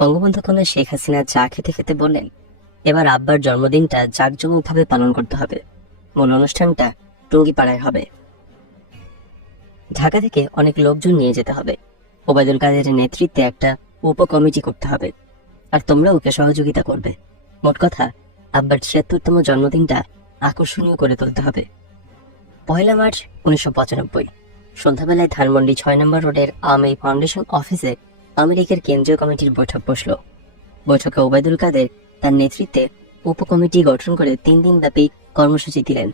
বঙ্গবন্ধু কন্যা শেখ হাসিনা চা খেতে খেতে বললেন, এবার আব্বার জন্মদিনটা জাঁকজমকভাবে পালন করতে হবে। মূল অনুষ্ঠানটা টুঙ্গিপাড়ায় হবে। ঢাকা থেকে অনেক লোকজন নিয়ে যেতে হবে। ওবায়দুল কাদেরের নেতৃত্বে একটা উপকমিটি করতে হবে, আর তোমরা ওকে সহযোগিতা করবে। মোট কথা, আব্বার ৭৬তম জন্মদিনটা আকর্ষণীয় করে তুলতে হবে। ১ মার্চ ১৯৯৫ সন্ধ্যাবেলায় ধানমন্ডি ৬ নম্বর রোডের আওয়ামী ফাউন্ডেশন অফিসে আওয়ামী লীগের কেন্দ্রীয় কমিটির বৈঠক বসল। বৈঠকে ওবায়দুল কাদের তার নেতৃত্বে উপকমিটি গঠন করে ৩ দিনব্যাপী কর্মসূচি দিলেন।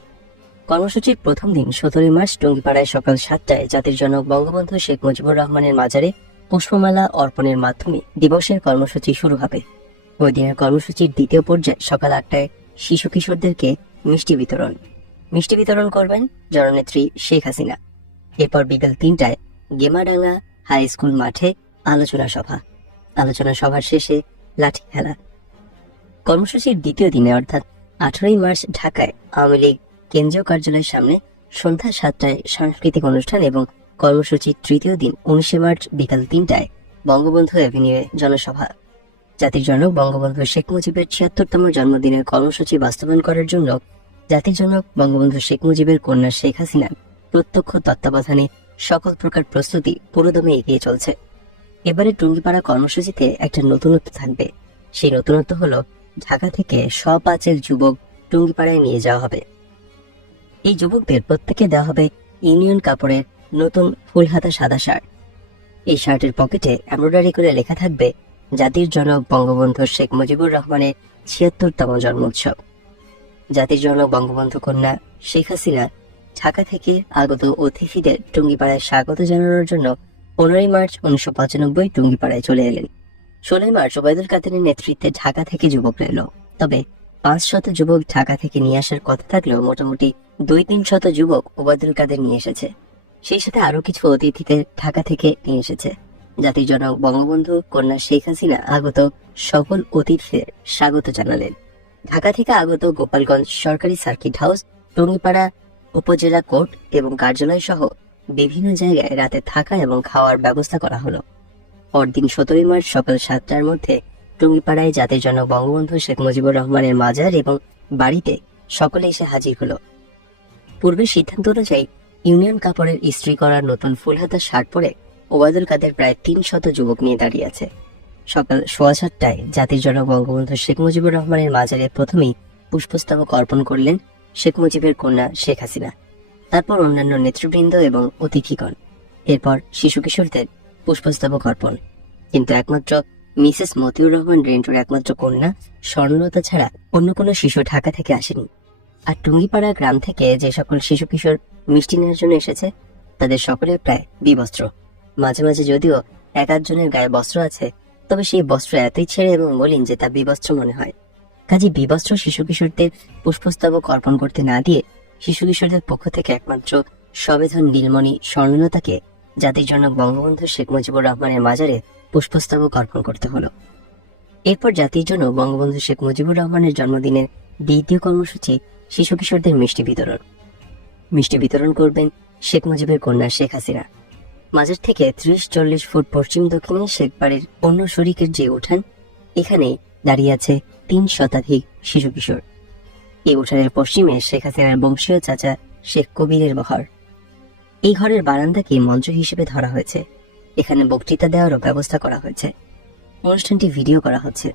কর্মসূচির প্রথম দিন ১৭ মার্চ টুঙ্গিপাড়ায় সকাল ৭টায় জাতির জনক বঙ্গবন্ধু শেখ মুজিবুর রহমানের মাজারে পুষ্পমালা অর্পণের মাধ্যমে দিবসের কর্মসূচি শুরু হবে। ওই দিনের কর্মসূচির দ্বিতীয় পর্যায়ে সকাল ৮টায় শিশু কিশোরদেরকে মিষ্টি বিতরণ করবেন জননেত্রী শেখ হাসিনা। এরপর বিকেল ৩টায় গেমাডাঙ্গা হাই স্কুল মাঠে আলোচনা সভার শেষে লাঠি খেলা। কর্মসূচির দ্বিতীয় দিনে অর্থাৎ ১৮ মার্চ ঢাকায় আওয়ামী লীগ কেন্দ্রীয় কার্যালয়ের সামনে সন্ধ্যা ৭টায় সাংস্কৃতিক অনুষ্ঠান এবং কর্মসূচির তৃতীয় দিন ১৯ মার্চ বিকাল ৩টায় বঙ্গবন্ধু অ্যাভিনিউয়ে জনসভা। জাতির জনক বঙ্গবন্ধু শেখ মুজিবের ৭৬তম জন্মদিনের কর্মসূচি বাস্তবায়ন করার জন্য জাতির জনক বঙ্গবন্ধু শেখ মুজিবের কন্যা শেখ হাসিনার প্রত্যক্ষ তত্ত্বাবধানে সকল প্রকার প্রস্তুতি পুরোদমে এগিয়ে চলছে। এবারে টুঙ্গিপাড়া কর্মসূচিতে একটা নতুনত্ব থাকবে। সেই নতুনত্ব হলো ঢাকা থেকে শ৫ যুবক টুঙ্গিপাড়ায় নিয়ে যাওয়া হবে। এই যুবকদের প্রত্যেকে দেওয়া হবে ইউনিয়ন কাপড়ের নতুন ফুলহাতা সাদা শার্ট। এই শার্টের পকেটে এমব্রয়ডারি করে লেখা থাকবে জাতির জনক বঙ্গবন্ধু শেখ মুজিবুর রহমানের ৭৬তম জন্মোৎসব। জাতির জনক বঙ্গবন্ধু কন্যা শেখ হাসিনা ঢাকা থেকে আগত অতিথিদের টুঙ্গিপাড়ায় স্বাগত জানানোর জন্য ১৫ মার্চ ১৯৯৫ টুঙ্গিপাড়ায় চলে এলেন। ১৬ মার্চ ওবায়দুল কাদেরের নেতৃত্বে ঢাকা থেকে যুবকরা এলো। তবে ৫০০ যুবক ঢাকা থেকে নিয়ে আসার কথা থাকলেও মোটামুটি ২-৩০০ যুবক ওবায়দুল কাদের নিয়ে এসেছে। সেই সাথে আরো কিছু অতিথিদের ঢাকা থেকে নিয়ে এসেছে। জাতির জনক বঙ্গবন্ধু কন্যা শেখ হাসিনা আগত সকল অতিথিদের স্বাগত জানালেন। ঢাকা থেকে আগত গোপালগঞ্জ সরকারি সার্কিট হাউস, টুঙ্গিপাড়া উপজেলা কোর্ট এবং কার্যালয় সহ বিভিন্ন জায়গায় রাতে থাকা এবং খাওয়ার ব্যবস্থা করা হলো। পরদিন ১৭ মার্চ সকাল ৭টার মধ্যে টুঙ্গিপাড়ায় জাতির জনক বঙ্গবন্ধু শেখ মুজিবুর রহমানের মাজার এবং বাড়িতে সকলে এসে হাজির হলো। পূর্বের সিদ্ধান্ত অনুযায়ী ইউনিয়ন কাপড়ের ইস্ত্রি করার নতুন ফুলহাতা শার্ট পরে ওবায়দুল কাদের প্রায় ৩০০ যুবক নিয়ে দাঁড়িয়ে আছে। সকাল ৭:৩০টায় জাতির জনক বঙ্গবন্ধু শেখ মুজিবুর রহমানের মাজারে প্রথমেই পুষ্পস্তবক অর্পণ করলেন শেখ মুজিবের কন্যা শেখ হাসিনা, তারপর অন্যান্য নেতৃবৃন্দ এবং অতিথিগণ। এরপর শিশু কিশোরদের পুষ্পস্তবক অর্পণ। কিন্তু একমাত্র মিসেস মতিউর রহমান রেন্টুর একমাত্র কন্যা স্বর্ণলতা ছাড়া অন্য কোনো শিশু ঢাকা থেকে আসেনি। আর টুঙ্গিপাড়া গ্রাম থেকে যে সকল শিশু কিশোর মিষ্টি নেওয়ার জন্য এসেছে তাদের সকলে প্রায় বিবস্ত্র। মাঝে মাঝে যদিও এক-আধজনের গায়ে বস্ত্র আছে, তবে সেই বস্ত্র এতই ছেড়ে এবং মলিন যে তা বিবস্ত্র মনে হয়। কাজে বিবস্ত্র শিশু কিশোরদের পুষ্পস্তবক অর্পণ করতে না দিয়ে শিশু কিশোরদের পক্ষ থেকে একমাত্র সবেধন নীলমণি স্বর্ণলতাকে জাতির জনক বঙ্গবন্ধু শেখ মুজিবুর রহমানের মাজারে পুষ্পস্তবক অর্পণ করতে হলো। এরপর জাতির জনক বঙ্গবন্ধু শেখ মুজিবুর রহমানের জন্মদিনের দ্বিতীয় কর্মসূচি শিশু কিশোরদের মিষ্টি বিতরণ করবেন শেখ মুজিবের কন্যা শেখ হাসিনা। মাজার থেকে ৩০-৪০ ফুট পশ্চিম দক্ষিণে শেখ বাড়ির অন্য শরিকের যে উঠান, এখানে দাঁড়িয়ে আছে ৩ শতাধিক শিশু কিশোর। এই উঠানের পশ্চিমে শেখ হাসিনার বংশীয় চাচা শেখ কবিরের ঘর। এই ঘরের বারান্দাকে মঞ্চ হিসেবে ধরা হয়েছে। এখানে বক্তৃতা দেওয়ারও ব্যবস্থা করা হয়েছে। অনুষ্ঠানটি ভিডিও করা হচ্ছে।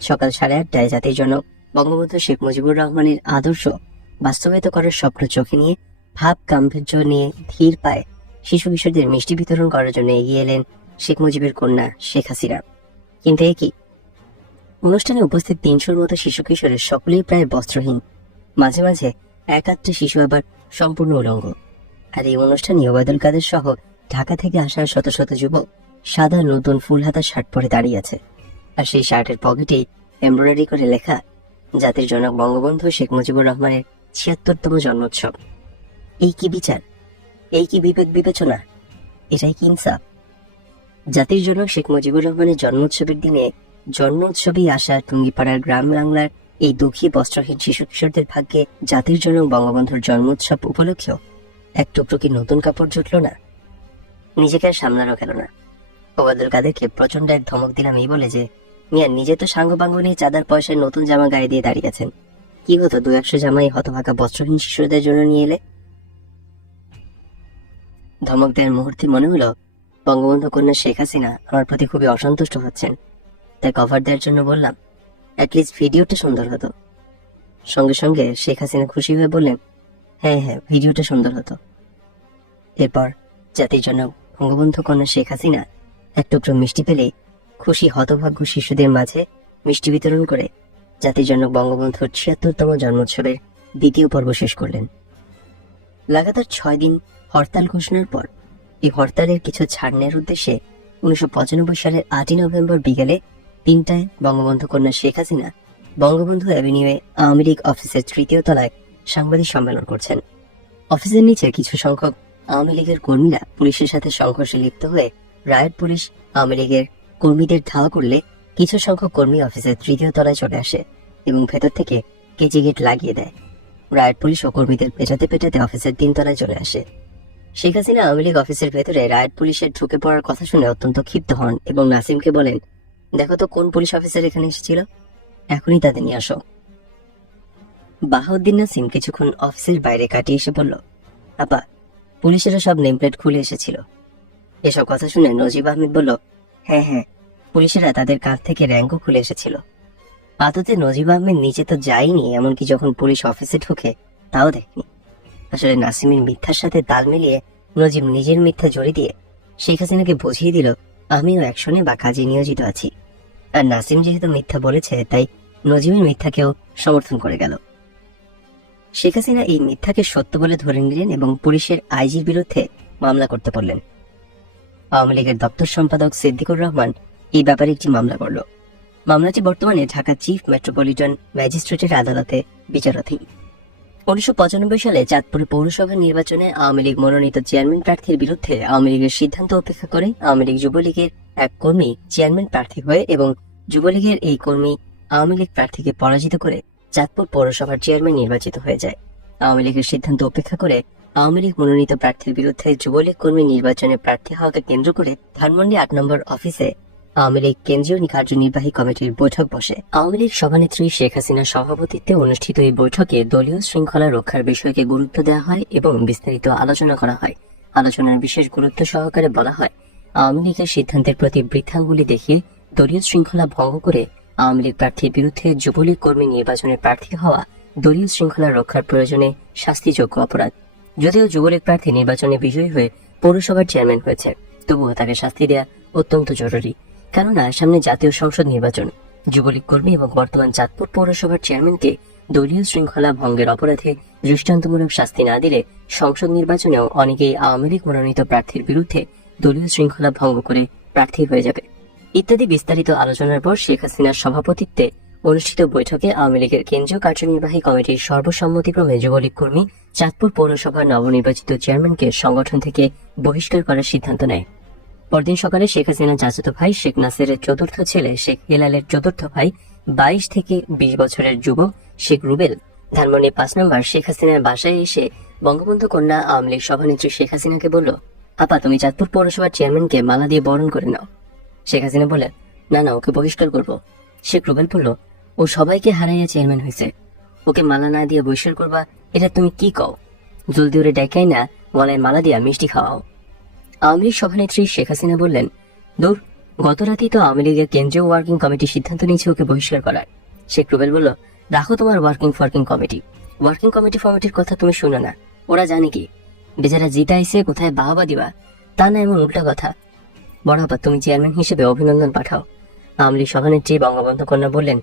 সকাল ৮:৩০টায় জাতির জনক বঙ্গবন্ধু শেখ মুজিবুর রহমানের আদর্শ বাস্তবায়িত করার স্বপ্ন চোখে নিয়ে ভাব গাম্ভীর্য নিয়ে ধীর পায়ে শিশু কিশোরদের মিষ্টি বিতরণ করার জন্য এগিয়ে এলেন শেখ মুজিবের কন্যা শেখ হাসিনা। কিন্তু একই অনুষ্ঠানে উপস্থিত ৩০০-র মতো শিশু কিশোরের সকলেই প্রায় বস্ত্রহীন। মাঝে মাঝে এক-আধটা শিশু আবার সম্পূর্ণ উলঙ্গ। আর এই অনুষ্ঠানে ওবায়দুল কাদের সহ ঢাকা থেকে আসা শত শত যুবক সাদা নতুন ফুলহাতা শার্ট পরে দাঁড়িয়ে আছে। আর সেই শার্টের পকেটেই এমব্রয়ডারি করে লেখা জাতির জনক বঙ্গবন্ধু শেখ মুজিবুর রহমানের ৭৬তম জন্মোৎসব। এই কি বিচার, এই কি বিবেক বিবেচনা, এটাই কি ইনসাফ? জাতির জনক শেখ মুজিবুর রহমানের জন্মোৎসবের দিনে জন্মোৎসবেই আসা টুঙ্গিপাড়ার গ্রাম বাংলার এই দুঃখী বস্ত্রহীন শিশু কিশোরদের ভাগ্যে জাতির জনক বঙ্গবন্ধুর জন্মোৎসব উপলক্ষেও এক টুকরো কি নতুন কাপড় জুটল না? নিজেকে আর সামলানো গেল না। ওবায়দুল কাদেরকে প্রচন্ড এক ধমক দিলাম এই বলে যে মিয়া নিজে তো সাঙ্গপাঙ্গ নিয়ে চাঁদার পয়সায় নতুন জামা গায়ে দিয়ে দাঁড়িয়ে আছেন। কি হতো 200 জামাই হতভাগা বস্ত্রহীন শিশুদের জন্য নিয়ে এলে? ধমক দেওয়ার মুহূর্তে মনে হলো বঙ্গবন্ধু কন্যা শেখ হাসিনা আমার প্রতি খুবই অসন্তুষ্ট হচ্ছেন। তাই কভার দেওয়ার জন্য বললাম, অ্যাটলিস্ট ভিডিওটা সুন্দর হতো। সঙ্গে সঙ্গে শেখ হাসিনা খুশি হয়ে বললেন, হ্যাঁ হ্যাঁ, ভিডিওটা সুন্দর হতো। এরপর জাতির জন্য বঙ্গবন্ধু কন্যা শেখ হাসিনা এক টুকরো মিষ্টি পেলেই খুশি হতভাগ্য শিশুদের মাঝে মিষ্টি বিতরণ করে জাতির জন্য বঙ্গবন্ধুর ৭৬তম জন্মোৎসবের দ্বিতীয় পর্ব শেষ করলেন। লাগাতার 6 দিন হরতাল ঘোষণার পর এই হরতালের কিছু ছাড় নেওয়ার উদ্দেশ্যে 1995 সালের 8ই নভেম্বর বিকেলে 3টায় বঙ্গবন্ধু কন্যা শেখ হাসিনা বঙ্গবন্ধু অ্যাভিনিউয়ে আওয়ামী লীগ অফিসের 3য় তলায় সাংবাদিক সম্মেলন করছেন। অফিসের নিচে কিছু সংখ্যক আওয়ামী লীগের কর্মীরা পুলিশের সাথে সংঘর্ষে লিপ্ত হয়ে রায়ট পুলিশ আওয়ামী লীগের কর্মীদের ধাওয়া করলে কিছু সংখ্যক কর্মী অফিসের 3য় তলায় চলে আসে এবং ভেতর থেকে কেজি গেট লাগিয়ে দেয়। রায়ট পুলিশ ও কর্মীদের পেটাতে পেটাতে অফিসের 3 তলায় চলে আসে। শেখ হাসিনা আওয়ামী লীগ অফিসের ভেতরে রায়ট পুলিশের ঢুকে পড়ার কথা শুনে অত্যন্ত ক্ষিপ্ত হন এবং নাসিমকে বলেন, দেখো তো কোন পুলিশ অফিসার এখানে এসেছিল, এখনই তাদের নিয়ে আসো। বাহাউদ্দিন নাসিম কিছুক্ষণ অফিসের বাইরে কাটিয়ে এসে বলল, আপা, পুলিশেরা সব নেমপ্লেট খুলে এসেছিল। এসব কথা শুনে নজিব আহমেদ বলল, হ্যাঁ হ্যাঁ, পুলিশেরা তাদের কাঁধ থেকে র্যাঙ্কও খুলে এসেছিল। আদতে নজিব আহমেদ নিচে তো যায়নি, এমনকি যখন পুলিশ অফিসে ঢুকে তাও দেখনি। আসলে নাসিমের মিথ্যার সাথে তাল মিলিয়ে নজিব নিজের মিথ্যা জড়ি দিয়ে শেখ হাসিনাকে বুঝিয়ে দিল আমিও অ্যাকশনে বা কাজে নিয়োজিত আছি। আর নাসিম যেহেতু মিথ্যা বলেছে, তাই নজিবের মিথ্যাকেও সমর্থন করে গেল। শেখ হাসিনা এই মিথ্যাকে সত্য বলে ধরে নিলেন এবং পুলিশের আইজির বিরুদ্ধে মামলা করতে বললেন। আওয়ামী লীগের দপ্তর সম্পাদক সিদ্দিকুর রহমান এই ব্যাপারে একটি মামলা করল। মামলাটি বর্তমানে ঢাকা চিফ মেট্রোপলিটন ম্যাজিস্ট্রেটের আদালতে বিচারাধীন। 1995 সালে চাঁদপুরে পৌরসভা নির্বাচনে আওয়ামী লীগ মনোনীত চেয়ারম্যান প্রার্থীর বিরুদ্ধে আওয়ামী লীগের সিদ্ধান্ত উপেক্ষা করে আওয়ামী লীগ যুবলীগের এক কর্মী চেয়ারম্যান প্রার্থী হয়ে এবং যুবলীগের এই কর্মী আওয়ামী লীগ প্রার্থীকে পরাজিত করে চাঁদপুর পৌরসভার চেয়ারম্যান নির্বাচিত হয়ে যায়। আওয়ামী লীগের সিদ্ধান্ত উপেক্ষা করে আওয়ামী লীগ মনোনীত প্রার্থীর বিরুদ্ধে যুবলীগ কর্মী নির্বাচনে প্রার্থী হওয়াকে কেন্দ্র করে ধানমন্ডি 8 নম্বর অফিসে আওয়ামী লীগ কেন্দ্রীয় কার্যনির্বাহী কমিটির বৈঠক বসে। আওয়ামী লীগ সভানেত্রী শেখ হাসিনার সভাপতিত্বে অনুষ্ঠিত এই বৈঠকে দলীয় শৃঙ্খলা রক্ষার বিষয়কে গুরুত্ব দেওয়া হয় এবং বিস্তারিত আলোচনা করা হয়। আলোচনার বিশেষ গুরুত্ব সহকারে বলা হয়, আওয়ামী লীগের সিদ্ধান্তের প্রতি বৃদ্ধাঙ্গুলি দেখিয়ে দলীয় শৃঙ্খলা ভঙ্গ করে আওয়ামী লীগ প্রার্থীর বিরুদ্ধে যুবলীগ কর্মী নির্বাচনে প্রার্থী হওয়া দলীয় শৃঙ্খলা রক্ষার প্রয়োজনে শাস্তিযোগ্য অপরাধ। যদিও যুবলীগ প্রার্থী নির্বাচনে বিজয়ী হয়ে পৌরসভার চেয়ারম্যান হয়েছে, তবুও তাকে শাস্তি দেওয়া অত্যন্ত জরুরি। কেননা সামনে জাতীয় সংসদ নির্বাচন। যুবলীগ কর্মী এবং বর্তমান চাঁদপুর পৌরসভার চেয়ারম্যানকে দলীয় শৃঙ্খলা ভঙ্গের অপরাধে দৃষ্টান্তমূলক শাস্তি না দিলে সংসদ নির্বাচনেও অনেকেই আওয়ামী লীগ মনোনীত প্রার্থীর বিরুদ্ধে দলীয় শৃঙ্খলা ভঙ্গ করে প্রার্থী হয়ে যাবে। ইত্যাদি বিস্তারিত আলোচনার পর শেখ হাসিনার সভাপতিত্বে অনুষ্ঠিত বৈঠকে আওয়ামী লীগের কেন্দ্রীয় কার্যনির্বাহী কমিটির সর্বসম্মতিক্রমে যুবলীগ কর্মী চাঁদপুর পৌরসভার নবনির্বাচিত চেয়ারম্যানকে সংগঠন থেকে বহিষ্কার করার সিদ্ধান্ত নেয়। পরদিন সকালে শেখ হাসিনার চাচাতো ভাই শেখ নাসিরের চতুর্থ ছেলে শেখ হেলালের চতুর্থ ভাই 22 থেকে 20 বছরের যুবক শেখ রুবেল ধানমন্ডি 5 নম্বর শেখ হাসিনার বাসায় এসে বঙ্গবন্ধু কন্যা আওয়ামী লীগ সভানেত্রী শেখ হাসিনাকে বলল, আপা, তুমি চাঁদপুর পৌরসভার চেয়ারম্যানকে মালা দিয়ে বরণ করে নাও। শেখ হাসিনা বলে, না না, ওকে বহিষ্কার করব। শেখ রুবেল বলল, ও সবাইকে হারাইয়া চেয়ারম্যান হয়েছে, ওকে মালা না দিয়ে বহিষ্কার করবা, এটা তুমি কি কও? জলদি ওরে ডাকাই না গলায় মালা দিয়া মিষ্টি খাওয়াও। আওয়ামী লীগ সভানেত্রী শেখ হাসিনা বললেন, দূর, গত রাতেই তো আওয়ামী লীগের কেন্দ্রীয় ওয়ার্কিং কমিটি সিদ্ধান্ত নিয়েছে ওকে বহিষ্কার করার। শেখ রুবেল বলল, রাখো তোমার ওয়ার্কিং কমিটি ফর্মেটির কথা তুমি শুনো না, ওরা জানে কি বেচারা জিতাইছে কোথায় বাহবা দিবা, তা না এমন উল্টা কথা। বড় আপা, তুমি চেয়ারম্যান হিসেবে অভিনন্দন পাঠাও। আওয়ামী লীগ সভানেত্রী বঙ্গবন্ধু কন্যা বললেন,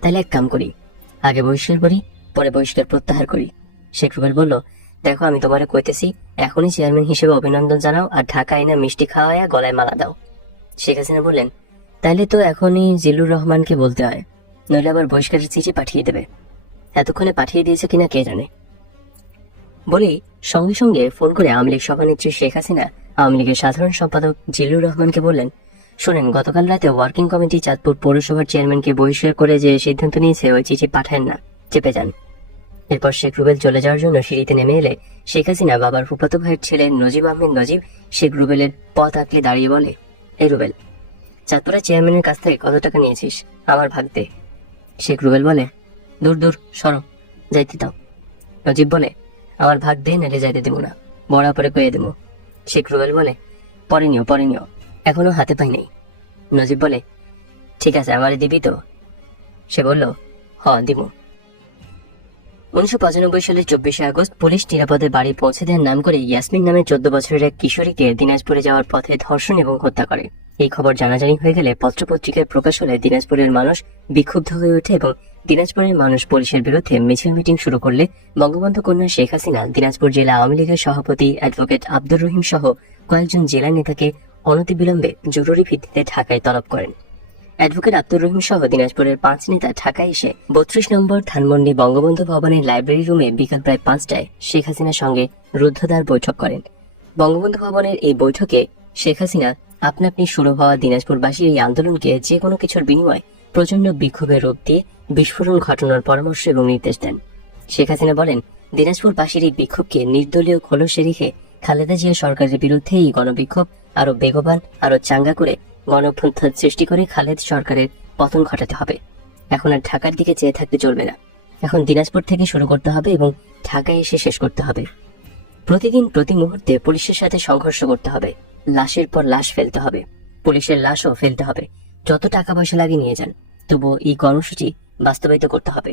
তাহলে এক কাম করি, আগে বহিষ্কার করি, পরে বহিষ্কার প্রত্যাহার করি। শেখ রুবেল বলল, দেখো, আমি তোমারে কইতেছি, এখনই চেয়ারম্যান হিসেবে অভিনন্দন জানাও আর ঢাকা আইনা মিষ্টি খাওয়াইয়া গলায় মালা দাও। শেখ হাসিনা বললেন, তাইলে তো এখনই জিল্লুর রহমানকে বলতে হয়, নইলে আবার বহিষ্কারের চিঠি পাঠিয়ে দেবে। এতক্ষণে পাঠিয়ে দিয়েছে কিনা কে জানে। বলেই সঙ্গে সঙ্গে ফোন করে আওয়ামী লীগ সভানেত্রী শেখ হাসিনা আওয়ামী লীগের সাধারণ সম্পাদক জিল্লুর রহমানকে বললেন, শোনেন, গতকাল রাতে ওয়ার্কিং কমিটি চাঁদপুর পৌরসভার চেয়ারম্যানকে বহিষ্কার করে যে সিদ্ধান্ত নিয়েছে ওই চিঠি পাঠান না, চেপে যান। এরপর শেখ রুবেল চলে যাওয়ার জন্য সিঁড়িতে নেমে এলে শেখ হাসিনা বাবার ফুফাতো ভাইয়ের ছেলে নজিব আহমেদ নজিব শেখ রুবেলের পথ আঁকলে দাঁড়িয়ে বলে, এই রুবেল, চাঁদপুরা চেয়ারম্যানের কাছ থেকে কত টাকা নিয়েছিস? আমার ভাগ দে। শেখ রুবেল বলে, দূর দূর সরো, যাইতে দাও। নজিব বলে, আমার ভাগ দে, নাইলে যাইতে দেবো না, বড়া পরে কয়ে দেবো। শেখ রুবেল বলে, পরে নিও, এখনো হাতে পাই নাই। নজিব বলে, ঠিক আছে, আমারে দিবি তো? সে বলল, হ দিব। 1995 সালের 24শে আগস্ট পুলিশ নিরাপদে বাড়ি পৌঁছে দেওয়ার নাম করে ইয়াসমিন নামে 14 বছরের এক কিশোরীকে দিনাজপুরে যাওয়ার পথে ধর্ষণ এবং হত্যা করে। এই খবর জানাজানি হয়ে গেলে পত্রপত্রিকায় প্রকাশ হলে দিনাজপুরের মানুষ বিক্ষুব্ধ হয়ে ওঠে এবং দিনাজপুরের মানুষ পুলিশের বিরুদ্ধে মিছিল মিটিং শুরু করলে বঙ্গবন্ধু কন্যা শেখ হাসিনা দিনাজপুর জেলা আওয়ামী লীগের সভাপতি অ্যাডভোকেট আব্দুর রহিম সহ কয়েকজন জেলা নেতাকে অনতিবিলম্বে জরুরি ভিত্তিতে ঢাকায় তলব করেন। অ্যাডভোকেট আব্দুর রহিম সহ দিনাজপুরের 5 নেতা ঢাকায় এসে 32 নম্বর ধানমন্ডি বঙ্গবন্ধু ভবনের লাইব্রেরি রুমে বিকাল প্রায় 5টায় শেখ হাসিনার সঙ্গে রুদ্ধদ্বার বৈঠক করেন। বঙ্গবন্ধু ভবনের এই বৈঠকে শেখ হাসিনা আপনা আপনি শুরু হওয়া দিনাজপুরবাসীর এই আন্দোলনকে যে কোনো কিছুর বিনিময়ে প্রচন্ড বিক্ষোভের রূপ দিয়ে বিস্ফোরণ ঘটানোর পরামর্শ এবং নির্দেশ দেন। শেখ হাসিনা বলেন, দিনাজপুরবাসীর এই বিক্ষোভকে নির্দলীয় খোলসে রেখে খালেদা জিয়া সরকারের বিরুদ্ধে এই গণবিক্ষোভ আরো বেগবান, আরো চাঙ্গা করে গণঅভ্যুত্থান সৃষ্টি করে খালেদ সরকারের পতন ঘটাতে হবে। এখন আর ঢাকার দিকে চেয়ে থাকতে চলবে না, এখন দিনাজপুর থেকে শুরু করতে হবে এবং ঢাকায় এসে শেষ করতে হবে। প্রতিদিন প্রতি মুহূর্তে পুলিশের সাথে সংঘর্ষ করতে হবে, লাশের পর লাশ ফেলতে হবে, পুলিশের লাশও ফেলতে হবে। যত টাকা পয়সা লাগে নিয়ে যান, তবুও এই কর্মসূচি বাস্তবায়িত করতে হবে।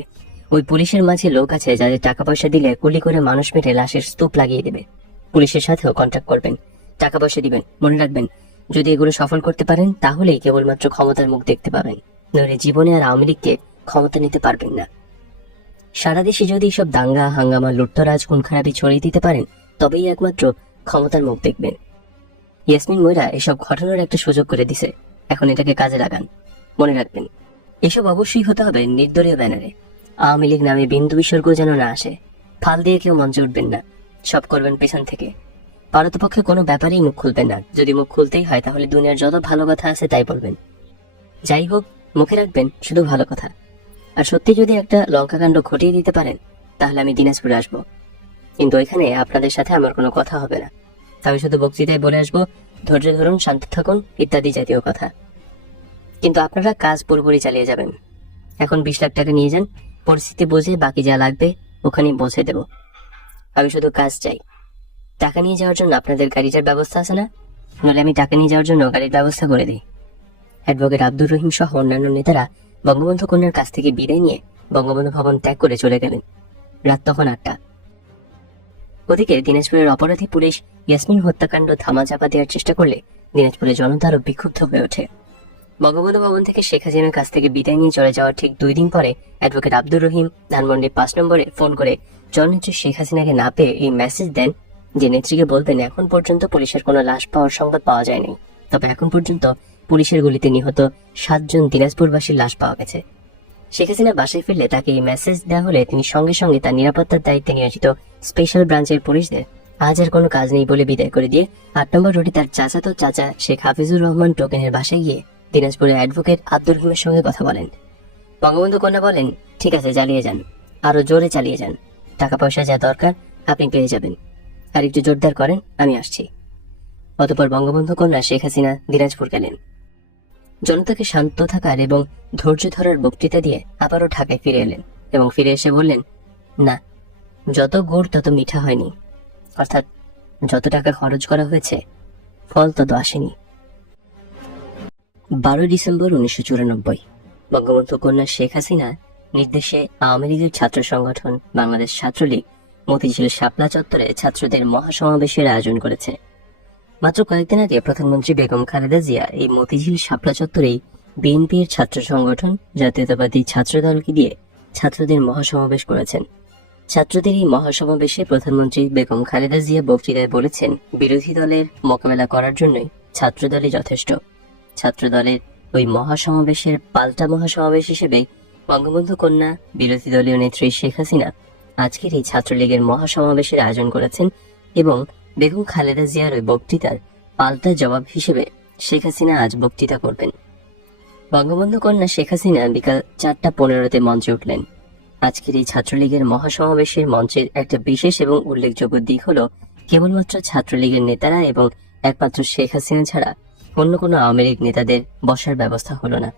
ওই পুলিশের মাঝে লোক আছে যাদের টাকা পয়সা দিলে গুলি করে মানুষ মেরে লাশের স্তূপ লাগিয়ে দেবে। পুলিশের সাথেও কন্ট্যাক্ট করবেন, টাকা পয়সা দিবেন। মনে রাখবেন, যদি এগুলো সফল করতে পারেন তাহলেই কেবলমাত্র ক্ষমতার মুখ দেখতে পাবেন, নইলে জীবনে আর আওয়ামী লীগকে ক্ষমতা নিতে পারবেন না। সারা দেশে যদি সব দাঙ্গা হাঙ্গামা লুটতরাজ খুন খারাপি ছড়িয়ে দিতে পারেন তবেই একমাত্র ক্ষমতার মুখ দেখবেন। ইয়াসমিন ময়রা এসব ঘটনার একটা সুযোগ করে দিছে, এখন এটাকে কাজে লাগান। মনে রাখবেন, এসব অবশ্যই হতে হবে নির্দলীয় ব্যানারে। আওয়ামী লীগ নামে বিন্দু বিসর্গ যেন না আসে। ফাল দিয়ে কেউ মঞ্চে উঠবেন না, সব করবেন পেছন থেকে। পারতপক্ষে কোনো ব্যাপারেই মুখ খুলবেন না, যদি মুখ খুলতেই হয় তাহলে দুনিয়ার যত ভালো কথা আছে তাই বলবেন। যাই হোক, মুখে রাখবেন শুধু ভালো কথা। আর সত্যি যদি একটা লঙ্কাকাণ্ড ঘটিয়ে দিতে পারেন তাহলে আমি দিনাজপুরে আসবো, কিন্তু ওইখানে আপনাদের সাথে আমার কোনো কথা হবে না। আমি শুধু বক্তৃতায় বলে আসবো, ধৈর্য ধরুন, শান্ত থাকুন ইত্যাদি জাতীয় কথা। কিন্তু আপনারা কাজ পুরোপুরি চালিয়ে যাবেন। এখন 20 লাখ টাকা নিয়ে যান, পরিস্থিতি বুঝে বাকি যা লাগবে ওখানে পৌঁছে দেব। আমি শুধু কাজ চাই। টাকা নিয়ে যাওয়ার জন্য আপনাদের গাড়িটার ব্যবস্থা আছে না? নাহলে আমি টাকা নিয়ে যাওয়ার জন্য গাড়ির ব্যবস্থা করে দিই। অ্যাডভোকেট আব্দুর রহিম সহ অন্যান্য নেতারা বঙ্গবন্ধু কন্যার কাছ থেকে বিদায় নিয়ে বঙ্গবন্ধু ভবন ত্যাগ করে চলে গেলেন। রাত তখন 8টা। ওদিকে দিনাজপুরের অপরাধী পুলিশ ইয়াসমিন হত্যাকাণ্ড ধামাচাপা দেওয়ার চেষ্টা করলে দিনাজপুরের জনতা আরো বিক্ষুব্ধ হয়ে ওঠে। বঙ্গবন্ধু ভবন থেকে শেখ হাসিনার কাছ থেকে বিদায় নিয়ে চলে যাওয়ার ঠিক 2 দিন পরে অ্যাডভোকেট আব্দুর রহিম ধানমন্ডি 5 নম্বরে ফোন করে জননেত্রী শেখ হাসিনাকে না পেয়ে এই মেসেজ দেন যে নেত্রীকে বলবেন এখন পর্যন্ত পুলিশের কোনো লাশ পাওয়ার সংবাদ পাওয়া যায়নি, তবে এখন পর্যন্ত পুলিশের গুলিতে নিহত 7 জন দিনাজপুরবাসীর লাশ পাওয়া গেছে। শেখ হাসিনা বাসায় ফিরলে তাকে এই মেসেজ দেওয়া হলে তিনি সঙ্গে সঙ্গে তার নিরাপত্তার দায়িত্বে নিয়োজিত স্পেশাল ব্রাঞ্চের পুলিশদের আজ আর কোনো কাজ নেই বলে বিদায় করে দিয়ে 8 নম্বর রোডে তার চাচাতো চাচা শেখ হাফিজুর রহমান টোকেনের বাসায় গিয়ে দিনাজপুরের অ্যাডভোকেট আব্দুর রহিমের সঙ্গে কথা বলেন। বঙ্গবন্ধু কন্যা বলেন, ঠিক আছে, চালিয়ে যান, আরো জোরে চালিয়ে যান, টাকা পয়সা যা দরকার আপনি পেয়ে যাবেন, আর একটু জোরদার করেন, আমি আসছি। অতঃপর বঙ্গবন্ধু কন্যা শেখ হাসিনা দিনাজপুর গেলেন। জনতাকে শান্ত থাকার এবং ধৈর্য ধরার বক্তৃতা দিয়ে আবারও ঢাকায় ফিরে এলেন এবং ফিরে এসে বললেন, না, যত গুড় তত মিঠা হয়নি, অর্থাৎ যত টাকা খরচ করা হয়েছে ফল তত আসেনি। 12 ডিসেম্বর 1994 বঙ্গবন্ধু কন্যা শেখ হাসিনা নির্দেশে আওয়ামী লীগের ছাত্র সংগঠন বাংলাদেশ ছাত্রলীগ মতিঝিল শাপলা চত্বরে ছাত্রদের মহাসমাবেশের আয়োজন করেছে। মাত্র কয়েকদিন আগে প্রধানমন্ত্রী বেগম খালেদা জিয়া এই মতিঝিল শাপলা চত্বরেই বিএনপির ছাত্র সংগঠন জাতীয়তাবাদী ছাত্রদলকে দিয়ে ছাত্রদের মহাসমাবেশ করেছেন। ছাত্রদের এই মহাসমাবেশে প্রধানমন্ত্রী বেগম খালেদা জিয়া বক্তৃতায় বলেছেন, বিরোধী দলের মোকাবেলা করার জন্যই ছাত্রদলই যথেষ্ট। ছাত্রদলের ওই মহাসমাবেশের পাল্টা মহাসমাবেশ হিসেবে বঙ্গবন্ধু কন্যা বিরোধী দলীয় নেত্রী শেখ হাসিনা আজকের এই ছাত্রলীগের মহাসমাবেশের আয়োজন করেছেন এবং বেগম খালেদা জিয়ার ওই বক্তৃতার পাল্টা জবাব হিসেবে শেখ হাসিনা আজ বক্তৃতা করবেন। বঙ্গবন্ধু কন্যা শেখ হাসিনা বিকাল 4:15 মঞ্চে উঠলেন। আজকের এই ছাত্রলীগের মহাসমাবেশের মঞ্চের একটা বিশেষ এবং উল্লেখযোগ্য দিক হলো কেবলমাত্র ছাত্রলীগের নেতারা এবং একমাত্র শেখ হাসিনা ছাড়া অন্য কোনো আওয়ামী লীগ নেতাদের বসার ব্যবস্থা হলো না।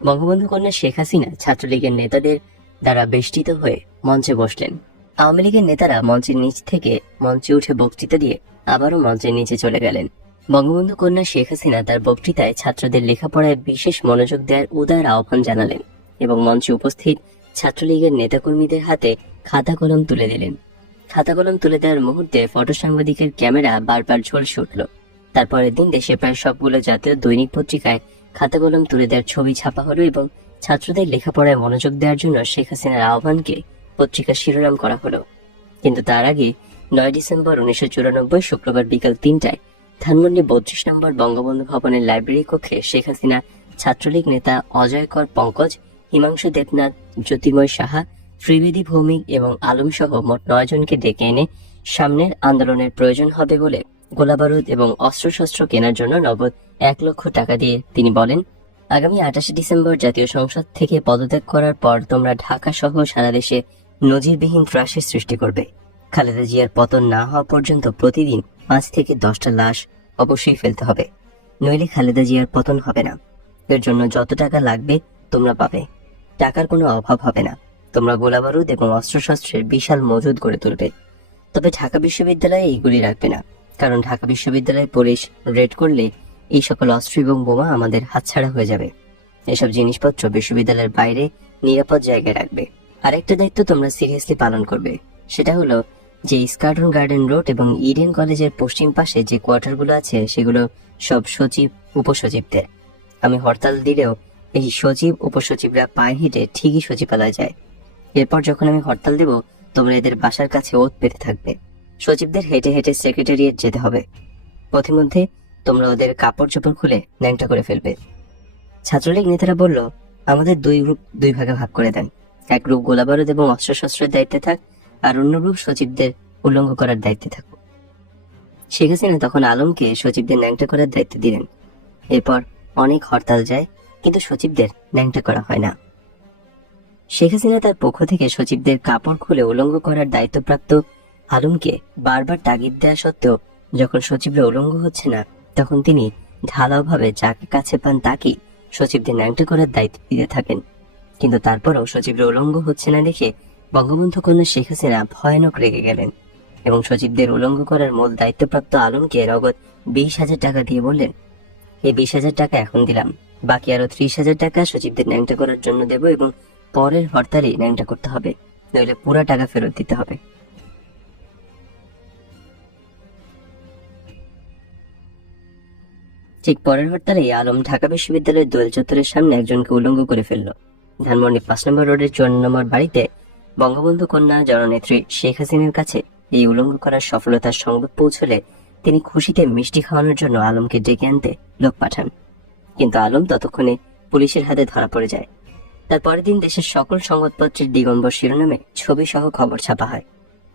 বঙ্গবন্ধু কন্যা শেখ হাসিনা ছাত্রলীগের নেতাদের দ্বারা বেষ্টিত হয়ে মঞ্চে বসলেন। আওয়ামী লীগের নেতারা মঞ্চের নিচ থেকে মঞ্চে উঠে বক্তৃতা দিয়ে আবারও মঞ্চের নিচে চলে গেলেন। বঙ্গবন্ধু কন্যা শেখ হাসিনা তার বক্তৃতায় ছাত্রদের লেখাপড়ায় বিশেষ মনোযোগ দেওয়ার উদার আহ্বান জানালেন এবং মঞ্চে উপস্থিত ছাত্রলীগের নেতাকর্মীদের হাতে খাতা কলম তুলে দিলেন। খাতা কলম তুলে দেওয়ার মুহূর্তে ফটো সাংবাদিকের ক্যামেরা বারবার ঝলসে উঠল। তারপরের দিন দেশে প্রায় সবগুলো জাতীয় দৈনিক পত্রিকায় খাতা কলম তুলে দেওয়ার ছবি ছাপা হলো এবং ছাত্রদের লেখাপড়ায় মনোযোগ দেওয়ার জন্য শেখ হাসিনার আহ্বানকে পত্রিকার শিরোনাম করা হলো। কিন্তু তার আগে 9 ডিসেম্বর 1994 শুক্রবার বিকাল 3টায় ধানমন্ডি 32 নম্বর বঙ্গবন্ধু ভবনের লাইব্রেরি কক্ষে শেখ হাসিনা ছাত্রলীগ নেতা অজয় কর পঙ্কজ, হিমাংশু দেবনাথ, জ্যোতির্ময় সাহা, ত্রিবেদী ভৌমিক এবং আলম সহ মোট 9 জনকে ডেকে এনে সামনের আন্দোলনের প্রয়োজন হবে বলে গোলাবারুদ এবং অস্ত্রশস্ত্র কেনার জন্য নগদ 1 লক্ষ টাকা দিয়ে তিনি বলেন, আগামী 28 ডিসেম্বর জাতীয় সংসদ থেকে পদত্যাগ করার পর তোমরা ঢাকা সহ সারা দেশে নজিরবিহীন ত্রাসের সৃষ্টি করবে। খালেদা জিয়ার পতন না হওয়া পর্যন্ত প্রতিদিন 5 থেকে 10টা লাশ অবশ্যই ফেলতে হবে, নইলে খালেদা জিয়ার পতন হবে না। এর জন্য যত টাকা লাগবে তোমরা পাবে, টাকার কোনো অভাব হবে না। তোমরা গোলাবারুদ এবং অস্ত্রশস্ত্রের বিশাল মজুদ গড়ে তুলবে। তবে ঢাকা বিশ্ববিদ্যালয়ে এইগুলি রাখবে না, কারণ ঢাকা বিশ্ববিদ্যালয়ে পুলিশ রেড করলে এই সকল অস্ত্র এবং বোমা আমাদের হাতছাড়া হয়ে যাবে। এসব জিনিসপত্র বিশ্ববিদ্যালয়ের বাইরে নিরাপদ জায়গায় রাখবে। আরেকটা দায়িত্ব তোমরা সিরিয়াসলি পালন করবে, সেটা হলো যে স্কার্টন গার্ডেন রোড এবং ইডেন কলেজের পশ্চিম পাশে যে কোয়ার্টারগুলো আছে সেগুলো সব সচিব উপসচিবদের। আমি হরতাল দিলেও এই সচিব উপসচিবরা পায়ে হেঁটে ঠিকই সচিবালয়ে যায়। এরপর যখন আমি হরতাল দেব তোমরা এদের বাসার কাছে ওত পেতে থাকবে। সচিবদের হেঁটে হেঁটে সেক্রেটারিয়েট যেতে হবে। পথিমধ্যে তোমরা ওদের কাপড় চোপড় খুলে ন্যাংটা করে ফেলবে। ছাত্রলীগ নেতারা বলল, আমাদের 2 গ্রুপ 2 ভাগে ভাগ করে দেন। এক গ্রুপ গোলাবারুদ এবং অস্ত্রশস্ত্রের দায়িত্বে থাক, আর অন্য গ্রুপ সচিবদের উল্লঙ্ঘ করার দায়িত্বে থাকুক। শেখ হাসিনা তখন আলমকে সচিবদের ন্যাংটা করার দায়িত্ব দিলেন। এরপর অনেক হরতাল যায়, কিন্তু সচিবদের ন্যাংটা করা হয় না। শেখ হাসিনা তার পক্ষ থেকে সচিবদের কাপড় খুলে উল্লঙ্ঘ করার দায়িত্বপ্রাপ্ত আলমকে বারবার তাগিদ দেওয়া সত্ত্বেও যখন সচিবরা উল্লঙ্ঘ হচ্ছে না, তখন তিনি ঢালাওভাবে যাকে কাছে পান তাকেই সচিবদের ন্যাংটা করার দায়িত্ব দিতে থাকেন। কিন্তু তারপরও সচিবরা উল্লঙ্ঘ হচ্ছে না দেখে বঙ্গবন্ধু কন্যা শেখ হাসিনা ভয়ানক রেগে গেলেন এবং সচিবদের উল্লঙ্ঘ করার মূল দায়িত্বপ্রাপ্ত আলমকে নগদ 20,000 টাকা দিয়ে বললেন, এই 20,000 টাকা এখন দিলাম, বাকি আরো 30,000 টাকা সচিবদের ন্যাংটা করার জন্য দেব এবং পরের হরতালে ন্যাংটা করতে হবে, নইলে পুরা টাকা ফেরত দিতে হবে। ঠিক পরের হরতালে আলম ঢাকা বিশ্ববিদ্যালয়ের দোয়েল চত্বরের সামনে একজনকে উল্লঙ্ঘ করে ফেলল। ধানমন্ডি 5 নম্বর রোডের 54 নম্বর বাড়িতে বঙ্গবন্ধু কন্যা জননেত্রী শেখ হাসিনার কাছে এই উল্লঙ্ঘ করার সফলতার সংবাদ পৌঁছলে তিনি খুশিতে মিষ্টি খাওয়ানোর জন্য আলমকে ডেকে আনতে লোক পাঠান। কিন্তু আলম ততক্ষণে পুলিশের হাতে ধরা পড়ে যায়। তার পরের দিন দেশের সকল সংবাদপত্রের দিগম্বর শিরোনামে ছবি সহ খবর ছাপা হয়।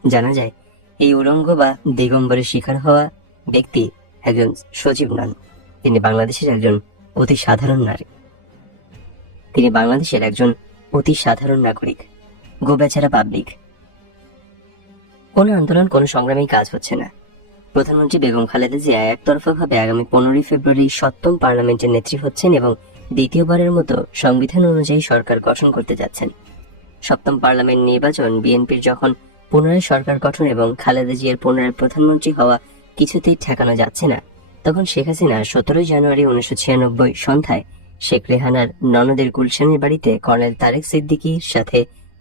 জানা যায় এই উলঙ্গ বা দিগম্বরের শিকার হওয়া ব্যক্তি একজন সচিব নন, তিনি বাংলাদেশের একজন অতি সাধারণ নারী। তিনি বাংলাদেশের একজন অতি সাধারণ নাগরিক, গোবেচারা পাবলিক। কোনো আন্দোলন, কোনো সংগ্রামেই কাজ হচ্ছে না। প্রধানমন্ত্রী বেগম খালেদা জিয়া একতরফাভাবে আগামী 15 ফেব্রুয়ারি 7ম পার্লামেন্টের নেত্রী হচ্ছেন এবং দ্বিতীয়বারের মতো সংবিধান অনুযায়ী সরকার গঠন করতে যাচ্ছেন। 7ম পার্লামেন্ট নির্বাচন বিএনপির যখন পুনরায় সরকার গঠন এবং খালেদা জিয়ার পুনরায় প্রধানমন্ত্রী হওয়া কিছুতেই ঠেকানো যাচ্ছে না, তখন শেখ হাসিনা 17 জানুয়ারি 1996 সন্ধ্যায় শেখ রেহানার ননদের গুলশানের বাড়িতে কর্নেল তারেক সিদ্দিকীর সাথে